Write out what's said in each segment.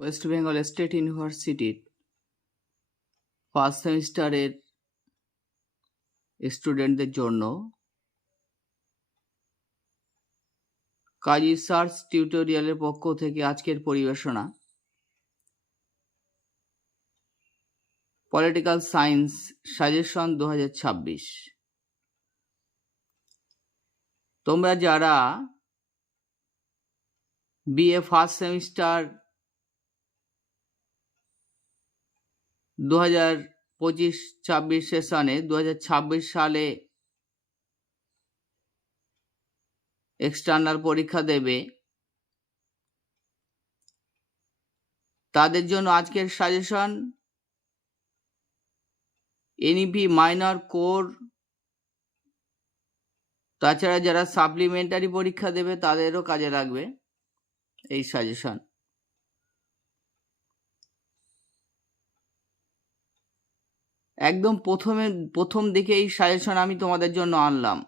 West Bengal state ইউনিভার্সিটির first সেমিস্টারের স্টুডেন্টদের জন্য কাজী সার্চ টিউটোরিয়ালের পক্ষ থেকে আজকের পরিবেশনা। পলিটিক্যাল সায়েন্স সাজেশন দু হাজার ছাব্বিশ। তোমরা যারা বিএ ফার্স্ট সেমিস্টার দু হাজার পঁচিশ ছাব্বিশ সেশনে দু হাজার ছাব্বিশ সালে এক্সটার্নাল পরীক্ষা দেবে। তাদের জন্য আজকের সাজেশন এনইপি মাইনর কোর তাছাড়া যারা সাপ্লিমেন্টারি পরীক্ষা দেবে, তাদেরও কাজে লাগবে এই সাজেশন একদম প্রথমে, প্রথম দিকে এই সাজেশন আমি তোমাদের জন্য আনলাম।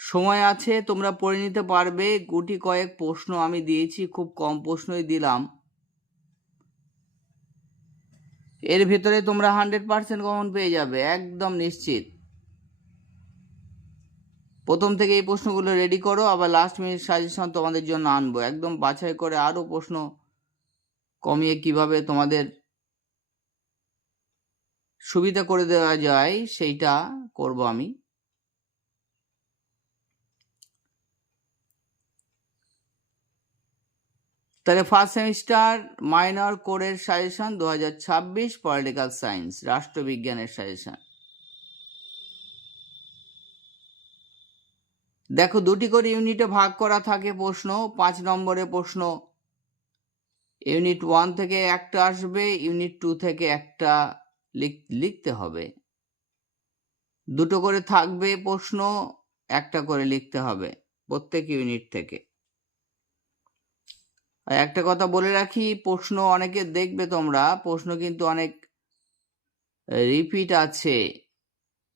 সময় আছে, তোমরা পড়ে নিতে পারবে। গুটি কয়েক প্রশ্ন আমি দিয়েছি, খুব কম প্রশ্নই দিলাম। এর ভেতরে তোমরা হান্ড্রেড পার্সেন্ট কমন পেয়ে যাবে, একদম নিশ্চিত। প্রথম থেকে এই প্রশ্নগুলো রেডি করো, আবার লাস্ট মিনিট সাজেশন তোমাদের জন্য আনব। একদম বাছাই করে আরও প্রশ্ন কমিয়ে কীভাবে তোমাদের সুবিধা করে দেওয়া যায় সেইটা করব আমি। তাহলে ফার্স্ট সেমিস্টার মাইনর কোরের সাজেশন দু হাজার ছাব্বিশ পলিটিক্যাল সায়েন্স রাষ্ট্রবিজ্ঞানের সাজেশন দেখো দুটি করে ইউনিটে ভাগ করা থাকে প্রশ্ন, পাঁচ নম্বরে প্রশ্ন ইউনিট ওয়ান থেকে একটা আসবে ইউনিট টু থেকে একটা লিখতে হবে। দুটো করে থাকবে প্রশ্ন, একটা করে লিখতে হবে প্রত্যেক ইউনিট থেকে। একটা কথা বলে রাখি, প্রশ্ন অনেকে দেখবে তোমরা, প্রশ্ন কিন্তু অনেক রিপিট আছে।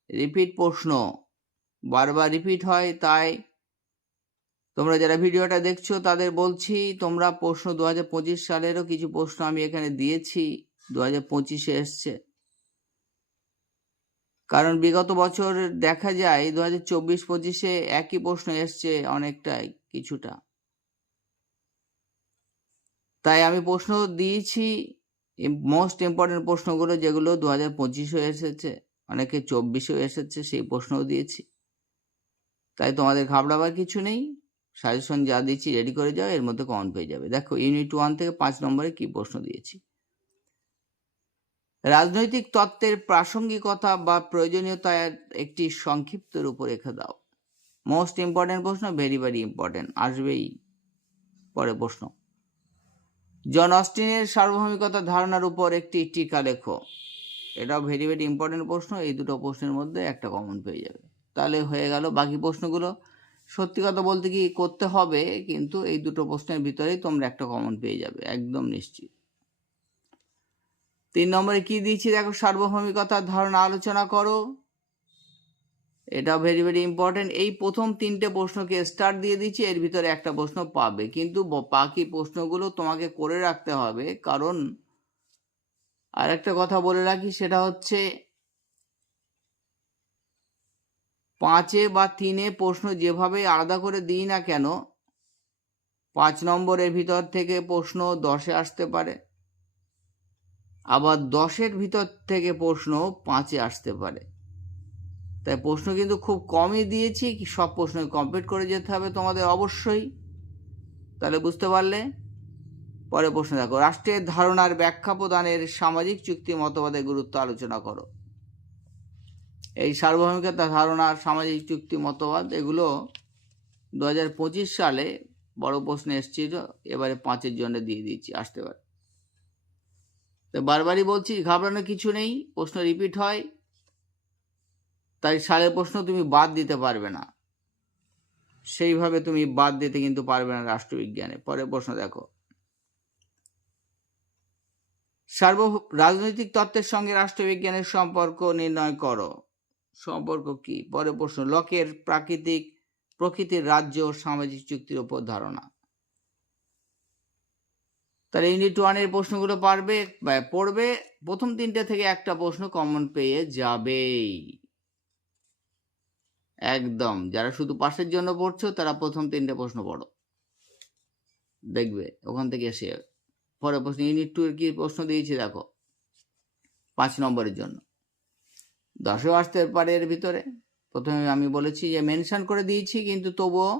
রিপিট প্রশ্ন, বারবার রিপিট হয়, তাই তোমরা যারা ভিডিওটা দেখছ, তাদের বলছি, তোমরা প্রশ্ন দু হাজার পঁচিশ সালেরও কিছু প্রশ্ন আমি এখানে দিয়েছি দু হাজার পঁচিশে এসছে। কারণ বিগত বছর দেখা যায় দু হাজার চব্বিশ পঁচিশে একই প্রশ্ন এসছে অনেকটাই, কিছুটা। তাই আমি প্রশ্ন দিয়েছি মোস্ট ইম্পর্টেন্ট প্রশ্নগুলো যেগুলো দু হাজার পঁচিশেও এসেছে, অনেকে চব্বিশেও এসেছে, সেই প্রশ্নও দিয়েছি। তাই তোমাদের ঘাবড়াবার কিছু নেই। সাজেশন যা দিচ্ছি রেডি করে যাও, এর মধ্যে কমন পেয়ে যাবে। দেখো ইউনিট ওয়ান থেকে পাঁচ নম্বরে কি প্রশ্ন দিয়েছি। রাজনৈতিক তত্ত্বের প্রাসঙ্গিকতা বা প্রয়োজনীয়তার একটি সংক্ষিপ্ত রূপরেখা দাও। মোস্ট ইম্পর্টেন্ট প্রশ্ন ভেরি ভেরি ইম্পর্টেন্ট আসবেই। পরে প্রশ্ন। জন অস্টিনের সার্বভৌমিকতা ধারণার উপর একটি টিকা লেখো। এটাও ভেরি ভেরি ইম্পর্টেন্ট প্রশ্ন, এই দুটো প্রশ্নের মধ্যে একটা কমন পেয়ে যাবে। তাহলে হয়ে গেল বাকি প্রশ্নগুলো। সত্যি কথা বলতে কি করতে হবে, কিন্তু এই দুটো প্রশ্নের ভিতরেই তোমরা একটা কমন পেয়ে যাবে, একদম নিশ্চিত। তিন নম্বরে কি দিয়েছি দেখো সার্বভৌমিকতার ধারণা আলোচনা করো। এটা ভেরি ভেরি ইম্পর্টেন্ট এই প্রথম তিনটে প্রশ্নকে স্টার্ট দিয়ে দিচ্ছি এর ভিতরে একটা প্রশ্ন পাবে। কিন্তু বাকি প্রশ্নগুলো তোমাকে করে রাখতে হবে, কারণ আর একটা কথা বলে রাখি, সেটা হচ্ছে পাঁচে বা তিনে প্রশ্ন যেভাবে আলাদা করে দিই না কেন, পাঁচ নম্বরের ভিতর থেকে প্রশ্ন দশে আসতে পারে, আবার দশের ভিতর থেকে প্রশ্ন পাঁচে আসতে পারে। তাই প্রশ্ন কিন্তু খুব কমই দিয়েছি কি সব প্রশ্ন কমপ্লিট করে যেতে হবে তোমাদের অবশ্যই। তাহলে বুঝতে পারলে? পরে প্রশ্ন দেখো, রাষ্ট্রের ধারণার ব্যাখ্যা প্রদানের সামাজিক চুক্তি মতবাদের গুরুত্ব আলোচনা করো। এই সার্বভৌমিকতা ধারণার সামাজিক চুক্তি, মতবাদ, এগুলো দু হাজার পঁচিশ সালে বড় প্রশ্ন এসেছিল, এবারে পাঁচের জন্য দিয়ে দিচ্ছি আসতে পারে। তো বারবারই বলছি, ঘাবড়ানোর কিছু নেই, প্রশ্ন রিপিট হয়। তাই সালের প্রশ্ন তুমি বাদ দিতে পারবে না। সেইভাবে তুমি বাদ দিতে কিন্তু পারবে না রাষ্ট্রবিজ্ঞানে। পরে প্রশ্ন দেখো। সার্ব, রাজনৈতিক তত্ত্বের সঙ্গে রাষ্ট্রবিজ্ঞানের সম্পর্ক নির্ণয় করো। সম্পর্ক কি? পরে প্রশ্ন, লকের প্রাকৃতিক প্রকৃতির রাজ্য ও সামাজিক চুক্তির উপর ধারণা। তাহলে ইউনিট ওয়ানের প্রশ্নগুলো পারবে পড়বে। প্রথম তিনটে থেকে একটা প্রশ্ন কমন পেয়ে যাবেই। একদম, যারা শুধু পাশের জন্য পড়ছো, তারা প্রথম তিনটে প্রশ্ন পড়ো। দেখবে, ওখান থেকে এসে যাবে পরে প্রশ্ন, ইউনিট টু এর কি প্রশ্ন দিয়েছি দেখো? পাঁচ নম্বরের জন্য। দশেও আসতে পারে এর ভিতরে। প্রথমে আমি বলেছি যে মেনশন করে দিয়েছি, কিন্তু তবুও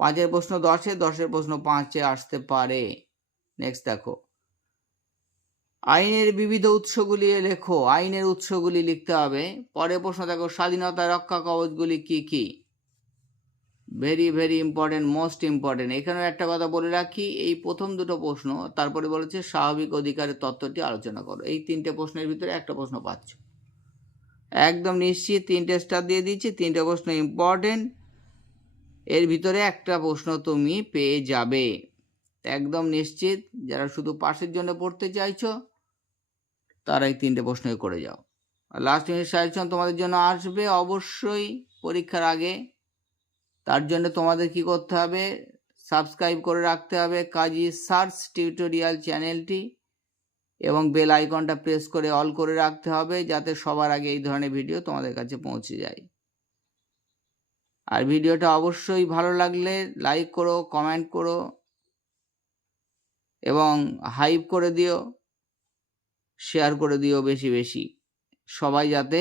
পাঁচের প্রশ্ন দশে, দশের প্রশ্ন পাঁচে আসতে পারে। নেক্সট দেখো। আইনের বিবিধ উৎসগুলি লেখো। আইনের উৎসগুলি লিখতে হবে। পরে প্রশ্ন দেখো, স্বাধীনতা রক্ষা কবচগুলি কি কি? Very very important most important এখানেও একটা কথা বলে রাখি, এই প্রথম দুটো প্রশ্ন, তারপরে বলেছে স্বাভাবিক অধিকারের তত্ত্বটি আলোচনা করো। এই তিনটে প্রশ্নের ভিতরে একটা প্রশ্ন পাচ্ছ। একদম নিশ্চিত তিনটে স্টার দিয়ে দিচ্ছি, তিনটে প্রশ্ন ইম্পর্টেন্ট এর ভিতরে একটা প্রশ্ন তুমি পেয়ে যাবে। একদম নিশ্চিত, যারা শুধু পাশের জন্য পড়তে চাইছো তারা এই তিনটে প্রশ্নই করে যাও। আর লাস্ট মিনিট সাজেশন তোমাদের জন্য আসবে অবশ্যই পরীক্ষার আগে। তার জন্য তোমাদের কি করতে হবে? সাবস্ক্রাইব করে রাখতে হবে কাজী সার্চ টিউটোরিয়াল চ্যানেলটি। এবং বেল আইকনটা প্রেস করে অল করে রাখতে হবে যাতে সবার আগে এই ধরনের ভিডিও তোমাদের কাছে পৌঁছে যায়। আর ভিডিওটা অবশ্যই ভালো লাগলে লাইক করো কমেন্ট করো এবং হাইপ করে দিও শেয়ার করে দিও বেশি বেশি। সবাই যাতে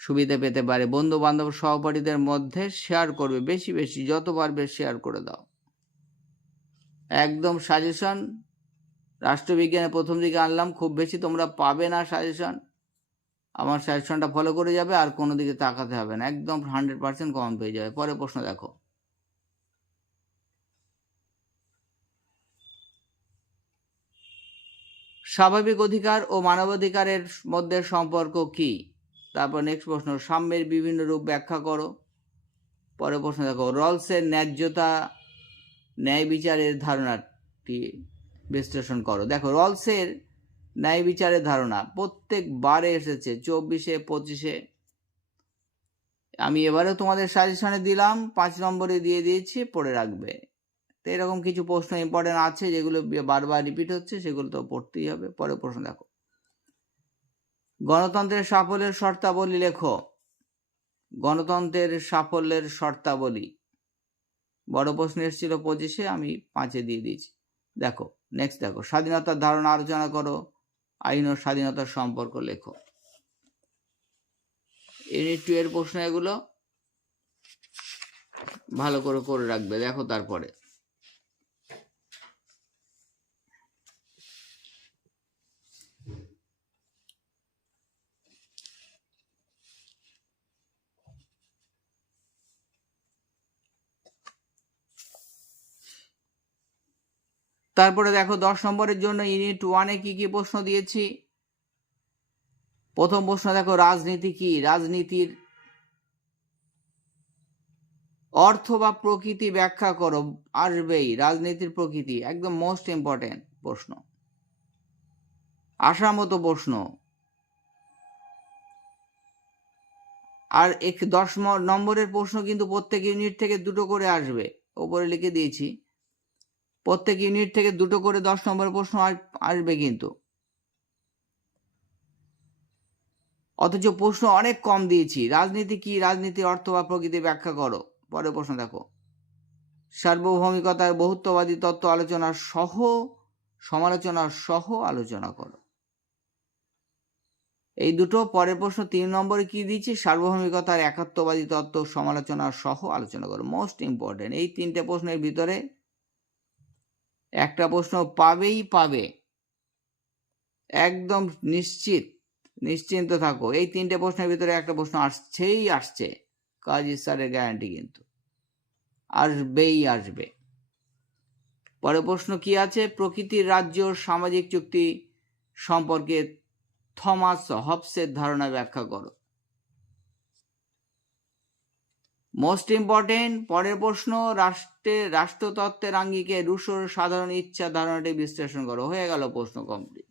সুবিধা পেতে পারে। বন্ধু বান্ধব সহপাঠীদের মধ্যে শেয়ার করবে বেশি বেশি যত পারবে শেয়ার করে দাও। একদম সাজেশন রাষ্ট্রবিজ্ঞানে প্রথম দিকে আনলাম, খুব বেশি তোমরা পাবে না সাজেশন আমার সাজেশনটা ফলো করে যাবে, আর কোনো দিকে তাকাতে হবে না। একদম হান্ড্রেড পার্সেন্ট কমন পেয়ে যাবে। পরে প্রশ্ন দেখো। স্বাভাবিক অধিকার ও মানবাধিকারের মধ্যে সম্পর্ক কি? তারপর নেক্সট প্রশ্ন, সাম্যের বিভিন্ন রূপ ব্যাখ্যা করো। পরে প্রশ্ন দেখো, রলসের ন্যায্যতা, ন্যায় বিচারের ধারণাটি বিশ্লেষণ করো। দেখো, রলসের ন্যায় বিচারের ধারণা প্রত্যেকবারে এসেছে, চব্বিশে, পঁচিশে। আমি এবারেও তোমাদের সাজেশনে দিলাম, পাঁচ নম্বরে দিয়ে দিয়েছি, পড়ে রাখবে। তো এরকম কিছু প্রশ্ন ইম্পর্টেন্ট আছে যেগুলো বারবার রিপিট হচ্ছে, সেগুলো তো পড়তেই হবে। পরে প্রশ্ন দেখো। গণতন্ত্রের সাফল্যের শর্তাবলী লেখো। গণতন্ত্রের সাফল্যের শর্তাবলী। বড় প্রশ্ন এসেছিল পঁচিশে, আমি পাঁচে দিয়ে দিয়েছি। দেখো নেক্সট দেখো, স্বাধীনতার ধারণা আলোচনা করো, আইন ও স্বাধীনতার সম্পর্ক লেখো। ইউনিট টু এর প্রশ্ন এগুলো ভালো করে করে রাখবে, দেখো তারপরে। তারপরে দেখো দশ নম্বরের জন্য ইউনিট ওয়ানে কি কি প্রশ্ন দিয়েছি? প্রথম প্রশ্ন দেখো, রাজনীতি কি? রাজনীতির অর্থ বা প্রকৃতি ব্যাখ্যা করো, আসবেই। রাজনীতির প্রকৃতি, একদম মোস্ট ইম্পর্টেন্ট প্রশ্ন। আসার মতো প্রশ্ন। আর এক দশ নম্বরের প্রশ্ন কিন্তু প্রত্যেক ইউনিট থেকে দুটো করে আসবে। ওপরে লিখে দিয়েছি। প্রত্যেক ইউনিট থেকে দুটো করে দশ নম্বরের প্রশ্ন আসবে কিন্তু। অথচ প্রশ্ন অনেক কম দিয়েছি। রাজনীতি কি? রাজনীতির অর্থ বা প্রকৃতি ব্যাখ্যা করো। পরের প্রশ্ন দেখো। সার্বভৌমিকতার বহুত্ববাদী তত্ত্ব আলোচনা সহ, সমালোচনা সহ আলোচনা করো। এই দুটো পরের প্রশ্ন তিন নম্বরে কি দিচ্ছি সার্বভৌমিকতার একাত্মবাদী তত্ত্ব সমালোচনা সহ আলোচনা করো। মোস্ট ইম্পর্টেন্ট এই তিনটে প্রশ্নের ভিতরে একটা প্রশ্ন পাবেই পাবে। একদম নিশ্চিত, নিশ্চিন্ত থাকো। এই তিনটে প্রশ্নের ভিতরে একটা প্রশ্ন আসছেই আসছে। কাজী স্যারের গ্যারান্টি কিন্তু। আসবেই আসবে। পরে প্রশ্ন কি আছে? প্রকৃতির রাজ্য, সামাজিক চুক্তি সম্পর্কে থমাস হবসের ধারণা ব্যাখ্যা করো। মোস্ট ইম্পর্টেন্ট পরের প্রশ্ন রাষ্ট্রের রাষ্ট্রতত্ত্বের আঙ্গিকে রুশোর সাধারণ ইচ্ছা ধারণাটি বিশ্লেষণ করো। হয়ে গেল প্রশ্ন কমপ্লিট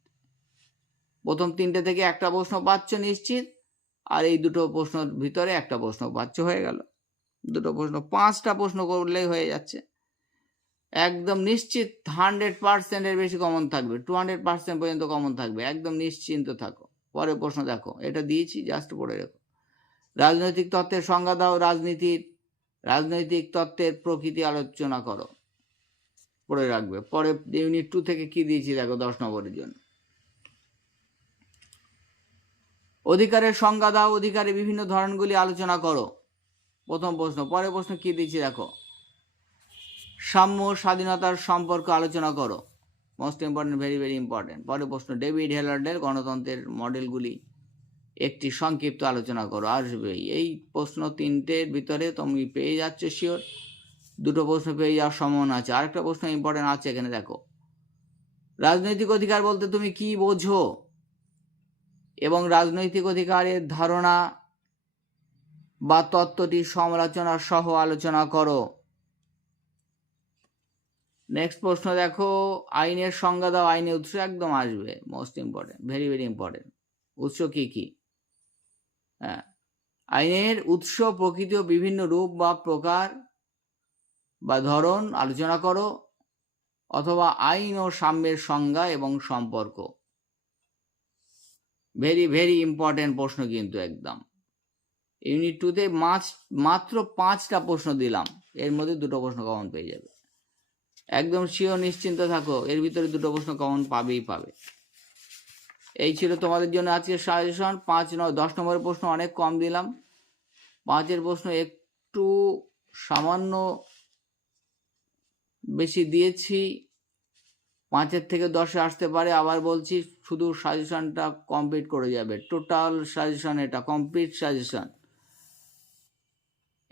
প্রথম তিনটে থেকে একটা প্রশ্ন পাচ্ছ নিশ্চিত, আর এই দুটো প্রশ্নের ভিতরে একটা প্রশ্ন পাচ্ছ, হয়ে গেল। দুটো প্রশ্ন, পাঁচটা প্রশ্ন করলেই হয়ে যাচ্ছে। একদম নিশ্চিত হান্ড্রেড পার্সেন্টের বেশি কমন থাকবে টু হান্ড্রেড পার্সেন্ট পর্যন্ত কমন থাকবে, একদম নিশ্চিন্ত থাকো। পরের প্রশ্ন দেখো, এটা দিয়েছি জাস্ট পড়ে রেখো। রাজনৈতিক তত্ত্বের সংজ্ঞা দাও, রাজনীতির, রাজনৈতিক তত্ত্বের প্রকৃতি আলোচনা করো। পড়ে রাখবে। পরে ইউনিট টু থেকে কি দিয়েছি দেখো, দশ নম্বরের জন্য। অধিকারের সংজ্ঞা দাও অধিকারের বিভিন্ন ধরনগুলি আলোচনা করো। প্রথম প্রশ্ন, পরের প্রশ্ন কি দিয়েছি দেখো? সাম্য স্বাধীনতার সম্পর্ক আলোচনা করো। Most important very very important পরের প্রশ্ন ডেভিড হেলার্ডের গণতন্ত্রের মডেলগুলি একটি সংক্ষিপ্ত আলোচনা করো আসবেই এই প্রশ্ন তিনটের ভিতরে তুমি পেয়ে যাচ্ছ শিওর দুটো প্রশ্ন পেয়ে যাওয়ার সম্ভাবনা আছে। আরেকটা প্রশ্ন ইম্পর্টেন্ট আছে এখানে, দেখো। রাজনৈতিক অধিকার বলতে তুমি কি বোঝো? এবং রাজনৈতিক অধিকারের ধারণা বা তত্ত্বটি সমালোচনা সহ আলোচনা করো। নেক্সট প্রশ্ন দেখো, আইনের সংজ্ঞা দাও, আইনের উৎস একদম আসবে। Most important very very important উৎস কি কি? আইনের উৎস, প্রকৃতি ও বিভিন্ন রূপ বা প্রকার বা ধরন আলোচনা করো অথবা আইন ও সাম্যের সংজ্ঞা এবং সম্পর্ক। ভেরি ভেরি ইম্পর্টেন্ট প্রশ্ন কিন্তু একদম। ইউনিট টুতে মাছ, মাত্র পাঁচটা প্রশ্ন দিলাম। এর মধ্যে দুটো প্রশ্ন কমন পেয়ে যাবে। একদম শিওর নিশ্চিন্ত থাকো, এর ভিতরে দুটো প্রশ্ন কমন পাবেই পাবে। এই ছিল তোমাদের জন্য আজকের সাজেশন পাঁচ নয়, দশ নম্বরের প্রশ্ন অনেক কম দিলাম। পাঁচের প্রশ্ন একটু সামান্য বেশি দিয়েছি। পাঁচের থেকে দশে আসতে পারে, আবার বলছি শুধু সাজেশনটা কমপ্লিট করে যাবে। টোটাল সাজেশন এটা কমপ্লিট সাজেশন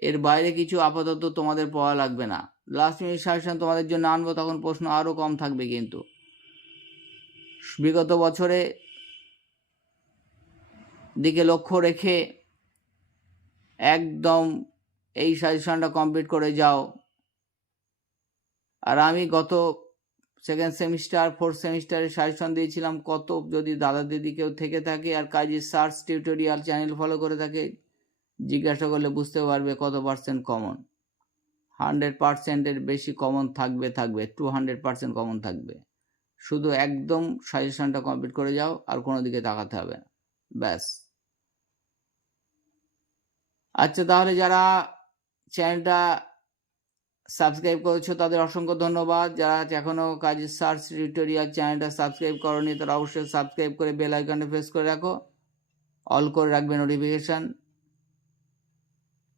এর বাইরে কিছু আপাতত তোমাদের পড়া লাগবে না। লাস্ট মিনিট সাজেশন তোমাদের জন্য আনব, তখন প্রশ্ন আরও কম থাকবে কিন্তু। বিগত বছরে দিকে লক্ষ্য রেখে একদম এই সাজেশনটা কমপ্লিট করে যাও। আর আমি গত সেকেন্ড সেমিস্টার ফোর্থ সেমিস্টারে সাজেশন দিয়েছিলাম কত যদি দাদা দিদি কেউ থেকে থাকে আর কাজে সার্চ টিউটোরিয়াল চ্যানেল ফলো করে থাকে, জিজ্ঞাসা করলে বুঝতে পারবে কত পার্সেন্ট কমন হান্ড্রেড পার্সেন্টের বেশি কমন থাকবে থাকবে টু হান্ড্রেড পার্সেন্ট কমন থাকবে। শুধু একদম সাজেশনটা কমপ্লিট করে যাও, আর কোনো দিকে তাকাতে হবে না। ব্যাস। আচ্ছা তাহলে যারা চ্যানেলটা সাবস্ক্রাইব করেছ, তাদের অসংখ্য ধন্যবাদ। যারা এখনও কাজের সার্চ টিউটোরিয়াল চ্যানেলটা সাবস্ক্রাইব করনি, তারা অবশ্যই সাবস্ক্রাইব করে বেল আইকনটা প্রেস করে রাখো। অল করে রাখবে নোটিফিকেশান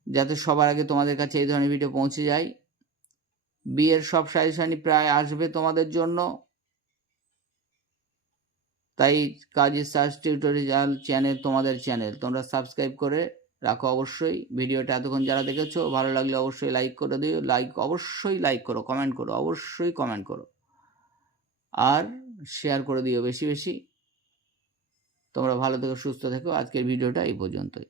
যাতে সবার আগে তোমাদের কাছে এই ধরনের ভিডিও পৌঁছে যায়। বিয়ের সব সাজেশনই প্রায় আসবে তোমাদের জন্য। তাই কাজী সার্চ টিউটোরিয়াল চ্যানেল তোমাদের চ্যানেল তোমরা সাবস্ক্রাইব করে রাখো অবশ্যই। ভিডিওটা এতক্ষণ যারা দেখেছ, ভালো লাগলে অবশ্যই লাইক করে দিও। লাইক অবশ্যই লাইক করো কমেন্ট করো, অবশ্যই কমেন্ট করো। আর শেয়ার করে দিও বেশি বেশি। তোমরা ভালো থেকো, সুস্থ থেকো। আজকের ভিডিওটা এই পর্যন্তই।